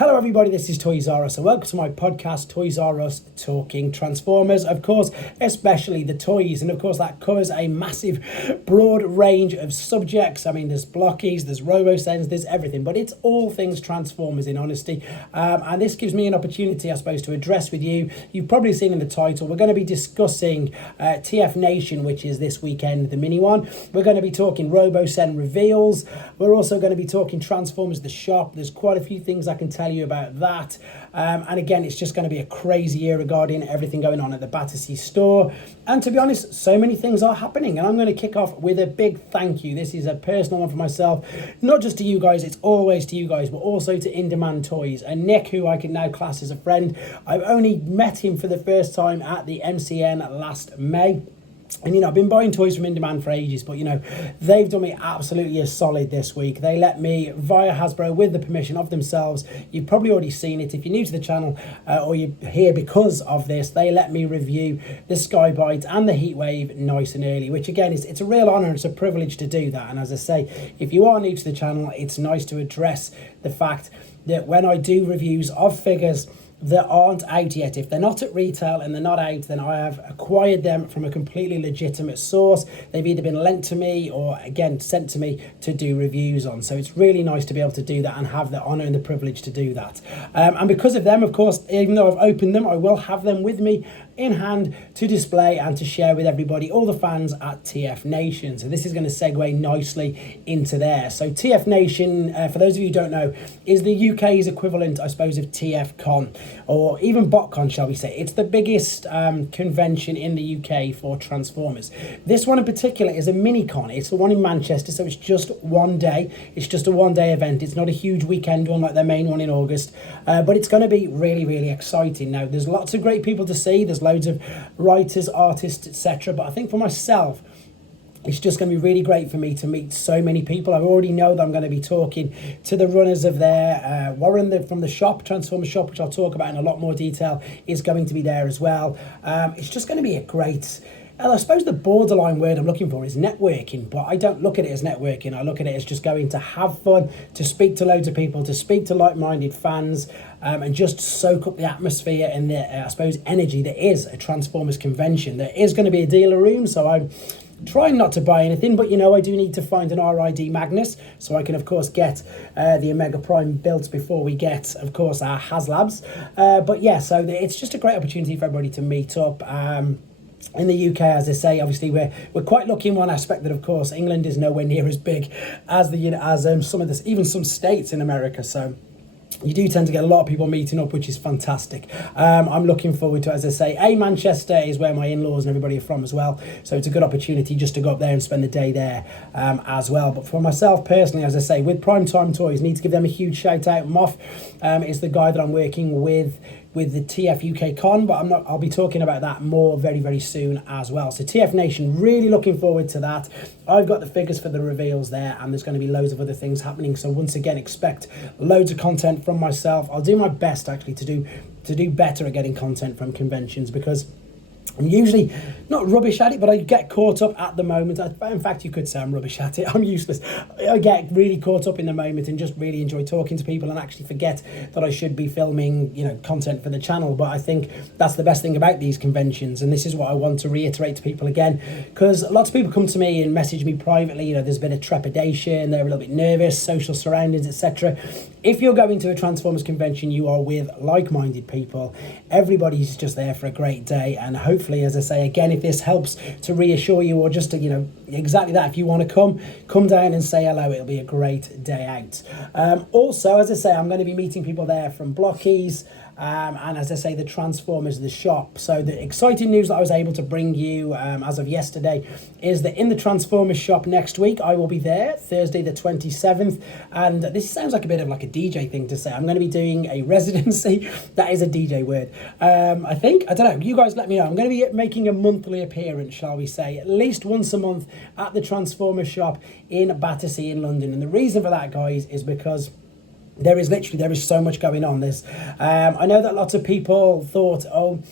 Hello everybody, this is Toys R Us and welcome to my podcast Toys R Us Talking Transformers, of course, especially the toys, and of course that covers a massive broad range of subjects. I mean, there's Blockies, there's Robosens, there's everything, but it's all things Transformers in honesty, and this gives me an opportunity, I suppose, to address with you. You've probably seen in the title, we're going to be discussing TFNation, which is this weekend, the mini one. We're going to be talking Robosen reveals. We're also going to be talking Transformers the shop. There's quite a few things I can tell you about that, and again, it's just going to be a crazy year regarding everything going on at the Battersea store. And to be honest, so many things are happening, and I'm going to kick off with a big thank you. This is a personal one for myself, not just to you guys, it's always to you guys, but also to In Demand Toys and Nick, who I can now class as a friend. I've only met him for the first time at the MCN last May. And, you know, I've been buying toys from In Demand for ages, but, you know, they've done me absolutely a solid this week. They let me, via Hasbro, with the permission of themselves, you've probably already seen it if you're new to the channel, or you're here because of this, they let me review the Skybite and the Heatwave nice and early, which, again, it's a real honour, it's a privilege to do that. And as I say, if you are new to the channel, it's nice to address the fact that when I do reviews of figures that aren't out yet, if they're not at retail and they're not out, then I have acquired them from a completely legitimate source. They've either been lent to me or, again, sent to me to do reviews on. So it's really nice to be able to do that and have the honour and the privilege to do that. And because of them, of course, even though I've opened them, I will have them with me in hand to display and to share with everybody, all the fans at TFNation. So this is going to segue nicely into there. So TFNation, for those of you who don't know, is the UK's equivalent, I suppose, of TFCon, or even BotCon, shall we say. It's the biggest convention in the UK for Transformers. This one in particular is a minicon. It's the one in Manchester, so it's just one day. It's just a one-day event. It's not a huge weekend one like their main one in August, but it's going to be really, really exciting. Now, there's lots of great people to see. There's loads of writers, artists, etc. But I think for myself, it's just going to be really great for me to meet so many people. I already know that I'm going to be talking to the runners of there. Warren from the shop, Transformers shop, which I'll talk about in a lot more detail, is going to be there as well. It's just going to be a great... I suppose the borderline word I'm looking for is networking, but I don't look at it as networking. I look at it as just going to have fun, to speak to loads of people, to speak to like-minded fans, and just soak up the atmosphere and the, I suppose, energy that is a Transformers convention. There is going to be a dealer room, so I'm trying not to buy anything, but, you know, I do need to find an RID Magnus, so I can, of course, get the Omega Prime built before we get, of course, our HasLabs. But, yeah, so it's just a great opportunity for everybody to meet up. In the UK, as I say, obviously we're quite lucky in one aspect that, of course, England is nowhere near as big as some of this, even some states in America. So you do tend to get a lot of people meeting up, which is fantastic. I'm looking forward to, as I say, Manchester is where my in-laws and everybody are from as well. So it's a good opportunity just to go up there and spend the day there as well. But for myself personally, as I say, with Primetime Toys, need to give them a huge shout out. Moff is the guy that I'm working with the TF UK Con, but I'll be talking about that more very, very soon as well. So TFNation, really looking forward to that. I've got the figures for the reveals there, and there's going to be loads of other things happening. So once again, expect loads of content from myself. I'll do my best actually to do better at getting content from conventions, because I'm usually not rubbish at it, but I get caught up at the moment. In fact, you could say I'm rubbish at it. I'm useless. I get really caught up in the moment and just really enjoy talking to people and actually forget that I should be filming, you know, content for the channel. But I think that's the best thing about these conventions, and this is what I want to reiterate to people again, because lots of people come to me and message me privately. You know, there's a bit of trepidation, they're a little bit nervous, social surroundings, etc. If you're going to a Transformers convention, you are with like-minded people. Everybody's just there for a great day, and hopefully, as I say, again, if this helps to reassure you, or just to, you know, exactly that, if you want to come down and say hello, it'll be a great day out. Also, as I say, I'm going to be meeting people there from Blockies, and as I say, the Transformers, the shop. So the exciting news that I was able to bring you as of yesterday is that in the Transformers shop next week, I will be there Thursday the 27th, and this sounds like a bit of like a DJ thing to say. I'm going to be doing a residency. That is a DJ word. I think, I don't know, you guys let me know. I'm going to be making a monthly appearance, shall we say, at least once a month at the Transformers shop in Battersea in London. And the reason for that, guys, is because there is so much going on. I know that lots of people thought, oh,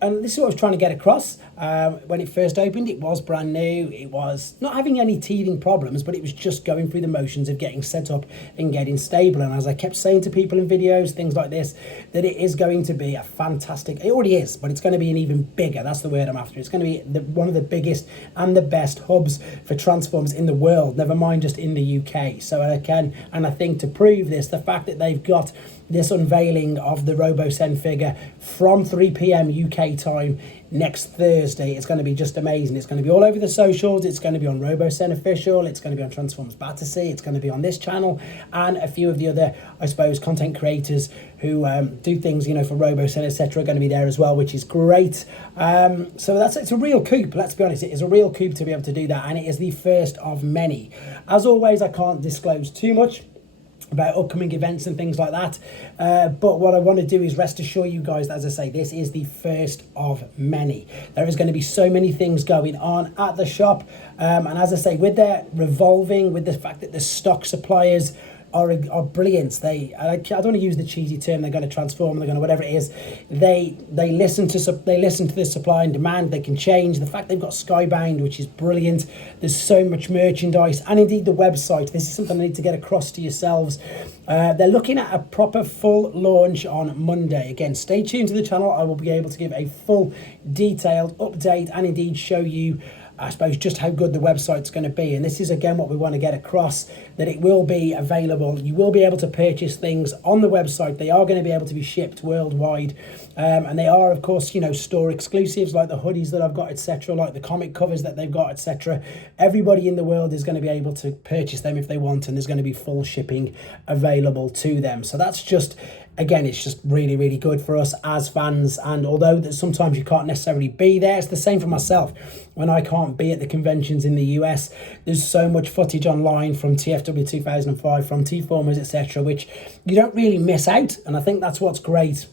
and this is what I was trying to get across. When it first opened, it was brand new. It was not having any teething problems, but it was just going through the motions of getting set up and getting stable. And as I kept saying to people in videos, things like this, that it is going to be a fantastic, it already is, but it's going to be an even bigger, that's the word I'm after. It's going to be one of the biggest and the best hubs for transformers in the world, never mind just in the UK. So and I think to prove this, the fact that they've got this unveiling of the Robosen figure from 3 p.m. UK time next Thursday, it's going to be just amazing. It's going to be all over the socials. It's going to be on Robosen official. It's going to be on Transformers Battersea. It's going to be on this channel and a few of the other, I suppose, content creators who do things, you know, for Robosen, etc. are going to be there as well, which is great. So it's a real coup. Let's be honest, it is a real coup to be able to do that, and it is the first of many. As always, I can't disclose too much about upcoming events and things like that, but what I want to do is rest assure you guys that, as I say, this is the first of many. There is going to be so many things going on at the shop, and as I say, with their revolving, with the fact that the stock suppliers are brilliant. I don't want to use the cheesy term, they're going to transform, they're going to whatever it is. They listen to the supply and demand. They can change. The fact they've got Skybound, which is brilliant. There's so much merchandise, and indeed the website. This is something I need to get across to yourselves. They're looking at a proper full launch on Monday. Again, stay tuned to the channel. I will be able to give a full detailed update and indeed show you, I suppose, just how good the website's going to be. And this is again what we want to get across, that it will be available. You will be able to purchase things on the website. They are going to be able to be shipped worldwide, and they are, of course, you know, store exclusives like the hoodies that I've got, etc., like the comic covers that they've got, etc. Everybody in the world is going to be able to purchase them if they want, and there's going to be full shipping available to them. So that's just, again, it's just really, really good for us as fans. And although that sometimes you can't necessarily be there, it's the same for myself. When I can't be at the conventions in the US, there's so much footage online from TFW 2005, from T-Formers, etc., which you don't really miss out. And I think that's what's great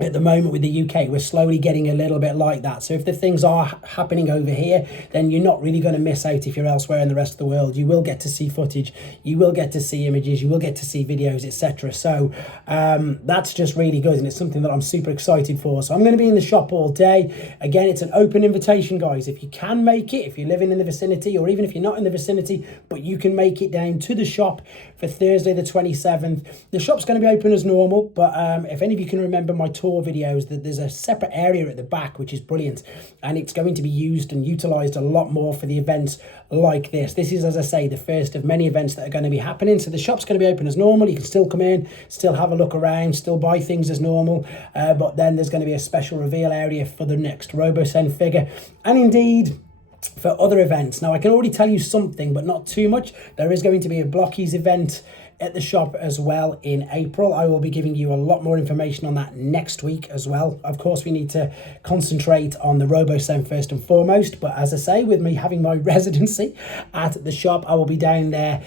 at the moment with the UK. We're slowly getting a little bit like that. So if the things are happening over here, then you're not really going to miss out if you're elsewhere in the rest of the world. You will get to see footage, you will get to see images, you will get to see videos, etc. So that's just really good, and it's something that I'm super excited for. So I'm going to be in the shop all day. Again, it's an open invitation, guys. If you can make it, if you're living in the vicinity, or even if you're not in the vicinity, but you can make it down to the shop for Thursday the 27th. The shop's going to be open as normal, but if any of you can remember my tour videos, that there's a separate area at the back which is brilliant, and it's going to be used and utilized a lot more for the events like this. This is, as I say, the first of many events that are going to be happening. So the shop's going to be open as normal. You can still come in, still have a look around, still buy things as normal, but then there's going to be a special reveal area for the next Robosen figure, and indeed for other events. Now, I can already tell you something, but not too much. There is going to be a Blockies event at the shop as well in April. I will be giving you a lot more information on that next week as well. Of course, we need to concentrate on the Robosen first and foremost, but as I say, with me having my residency at the shop, I will be down there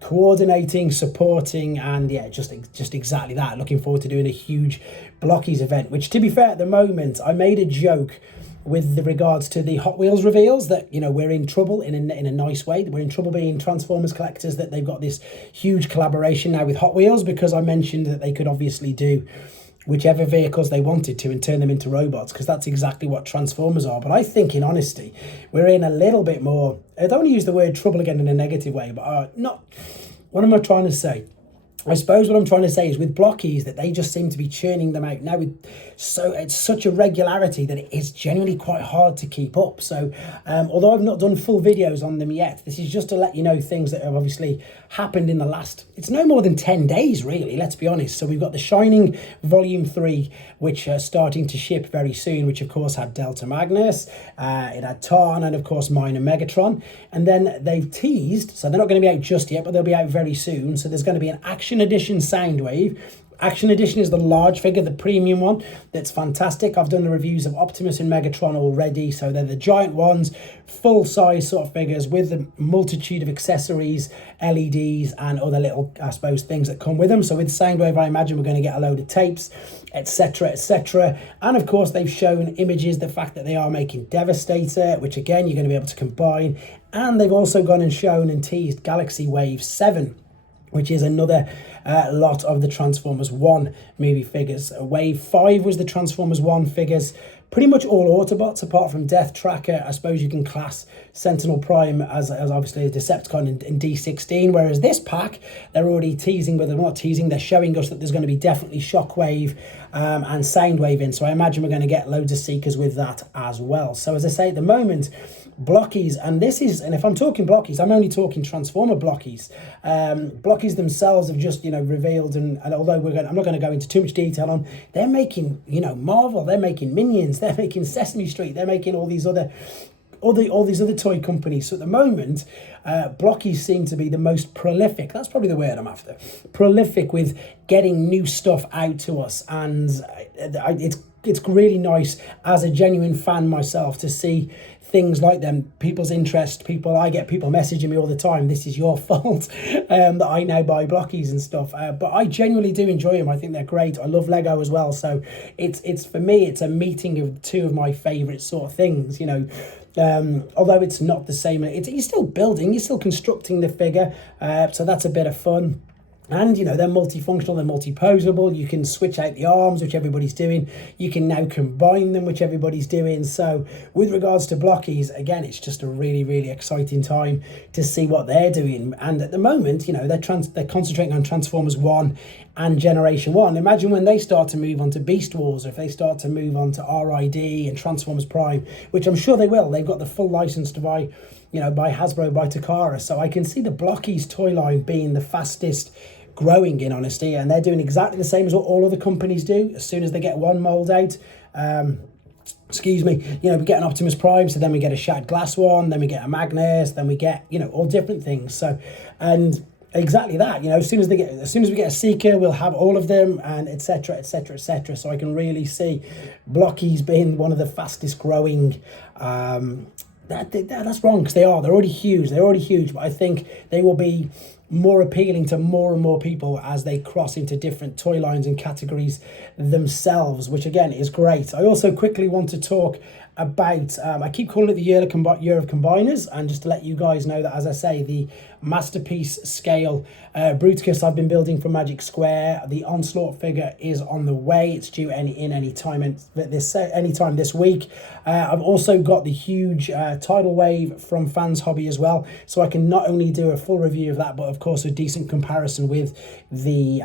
coordinating, supporting, and yeah, just exactly that. Looking forward to doing a huge Blockies event, which, to be fair, at the moment, I made a joke with regards to the Hot Wheels reveals that, you know, we're in trouble in a nice way. We're in trouble being Transformers collectors, that they've got this huge collaboration now with Hot Wheels, because I mentioned that they could obviously do whichever vehicles they wanted to and turn them into robots, because that's exactly what Transformers are. But I think, in honesty, we're in a little bit more, I don't want to use the word trouble again in a negative way, but not, what am I trying to say? I suppose what I'm trying to say is with Blockies, that they just seem to be churning them out now with it's such a regularity that it is genuinely quite hard to keep up. So although I've not done full videos on them yet, this is just to let you know things that have obviously happened in the last, it's no more than 10 days really, let's be honest. So we've got the Shining Volume 3, which are starting to ship very soon, which of course had Delta Magnus, it had Tarn, and of course Minor Megatron. And then they've teased, so they're not going to be out just yet, but they'll be out very soon. So there's going to be an Action Edition Soundwave. Action Edition is the large figure, the premium one. That's fantastic. I've done the reviews of Optimus and Megatron already. So they're the giant ones, full size sort of figures with a multitude of accessories, LEDs, and other little, I suppose, things that come with them. So with Soundwave, I imagine we're going to get a load of tapes, etc., etc. And of course, they've shown images, the fact that they are making Devastator, which again, you're going to be able to combine. And they've also gone and shown and teased Galaxy Wave 7, which is another lot of the Transformers 1 movie figures. Wave 5 was the Transformers 1 figures pretty much all Autobots apart from Death Tracker. I suppose you can class Sentinel Prime as obviously a Decepticon in D16, whereas this pack, they're already teasing, but they're not teasing, they're showing us that there's going to be definitely Shockwave and Soundwave in, so I imagine we're going to get loads of Seekers with that as well. So as I say, at the moment, Blockies, and if I'm talking Blockies, I'm only talking Transformer Blockies. Blockies themselves have just, revealed, and although I'm not going to go into too much detail on, they're making, Marvel, they're making Minions, they're making Sesame Street, they're making all these other toy companies. So at the moment, Blockies seem to be the most prolific. That's probably the word I'm after. Prolific with getting new stuff out to us, and it's really nice as a genuine fan myself to see things like them, people's interest. I get people messaging me all the time, this is your fault that I now buy Blockies and stuff, but I genuinely do enjoy them. I think they're great. I love Lego as well, so it's for me, it's a meeting of two of my favourite sort of things, although it's not the same. You're still building, you're still constructing the figure, so that's a bit of fun. And, they're multifunctional, they're multi-posable. You can switch out the arms, which everybody's doing. You can now combine them, which everybody's doing. So with regards to Blockies, again, it's just a really, really exciting time to see what they're doing. And at the moment, they're concentrating on Transformers 1 and Generation 1. Imagine when they start to move on to Beast Wars, or if they start to move on to RID and Transformers Prime, which I'm sure they will. They've got the full license to buy, by Hasbro, by Takara. So I can see the Blockies toy line being the fastest growing, in honesty, and they're doing exactly the same as what all other companies do. As soon as they get one mold out, we get an Optimus Prime, so then we get a Shattered Glass one, then we get a Magnus, then we get, all different things. So, and exactly that, as soon as we get a Seeker, we'll have all of them, and etc, etc, etc. So I can really see Blockies being one of the fastest growing. That's wrong, because they're already huge, but I think they will be more appealing to more and more people as they cross into different toy lines and categories themselves, which again is great. I also quickly want to talk about, I keep calling it the year of combiners, and just to let you guys know that, as I say, the masterpiece scale Bruticus I've been building for Magic Square, the Onslaught figure is on the way. It's due any time this week. I've also got the huge tidal wave from Fans Hobby as well, so I can not only do a full review of that, but of course a decent comparison with the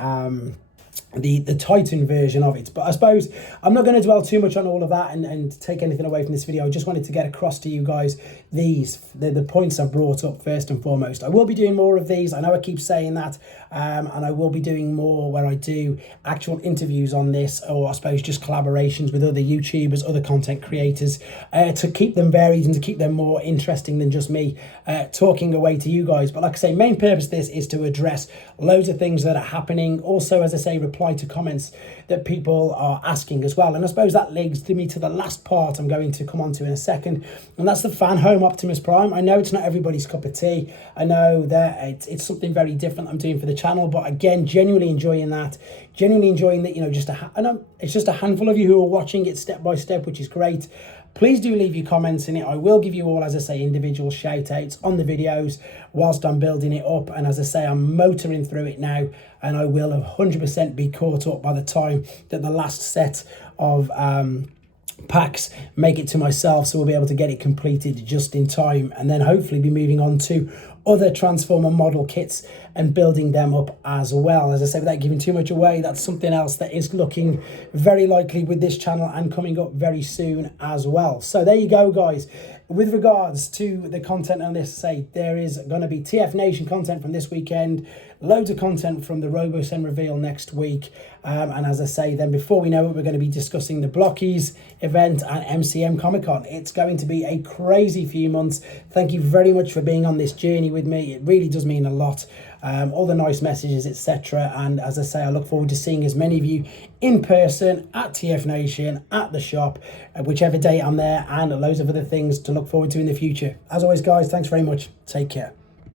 Titan version of it. But I suppose I'm not going to dwell too much on all of that and take anything away from this video. I just wanted to get across to you guys the points I've brought up first and foremost. I will be doing more of these. I know I keep saying that, and I will be doing more where I do actual interviews on this, or I suppose just collaborations with other YouTubers, other content creators, to keep them varied and to keep them more interesting than just me talking away to you guys. But like I say, main purpose of this is to address loads of things that are happening. Also, as I say, reply to comments that people are asking as well. And I suppose that leads me to the last part I'm going to come on to in a second, and that's the Fan Home Optimus Prime. I know it's not everybody's cup of tea. I know that it's something very different I'm doing for the channel, but again, genuinely enjoying that. Genuinely enjoying that, it's just a handful of you who are watching it step by step, which is great. Please do leave your comments in it. I will give you all, as I say, individual shout outs on the videos whilst I'm building it up. And as I say, I'm motoring through it now, and I will 100% be caught up by the time that the last set of packs make it to myself, so we'll be able to get it completed just in time, and then hopefully be moving on to other Transformer model kits and building them up as well. As I say, without giving too much away, that's something else that is looking very likely with this channel and coming up very soon as well. So there you go, guys. With regards to the content on this, there is going to be TFNation content from this weekend, loads of content from the Robosen reveal next week, and as I say, then before we know it, we're going to be discussing the Blockies event and MCM Comic Con. It's going to be a crazy few months. Thank you very much for being on this journey with me. It really does mean a lot. All the nice messages, etc. And as I say, I look forward to seeing as many of you in person at TFNation, at the shop, whichever day I'm there, and loads of other things to look forward to in the future. As always, guys, thanks very much. Take care.